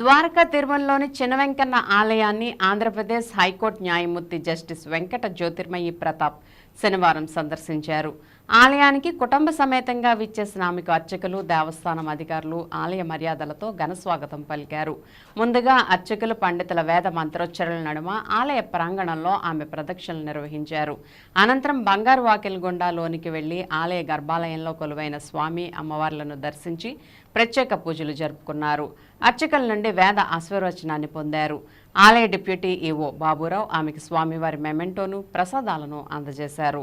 ద్వారకా తిరుమలలోని చిన్న వెంకన్న ఆలయాన్ని ఆంధ్రప్రదేశ్ హైకోర్టు న్యాయమూర్తి జస్టిస్ వెంకట జ్యోతిర్మయి ప్రతాప్ శనివారం సందర్శించారు. ఆలయానికి కుటుంబ సమేతంగా విచ్చేసిన ఆమెకు అర్చకులు దేవస్థానం అధికారులు ఆలయ మర్యాదలతో ఘనస్వాగతం పలికారు. ముందుగా అర్చకులు పండితుల వేద మంత్రోచ్చరణల నడుమ ఆలయ ప్రాంగణంలో ఆమె ప్రదక్షిణలు నిర్వహించారు. అనంతరం బంగారు వాకిల్ గుండా లోనికి వెళ్ళి ఆలయ గర్భాలయంలో కొలువైన స్వామి అమ్మవార్లను దర్శించి ప్రత్యేక పూజలు జరుపుకున్నారు. అర్చకుల నుండి వేద ఆశీర్వచనాన్ని పొందారు. ఆలయ డిప్యూటీ ఈవో బాబురావు ఆమెకు స్వామివారి మెమెంటోను ప్రసాదాలను అందజేశారు.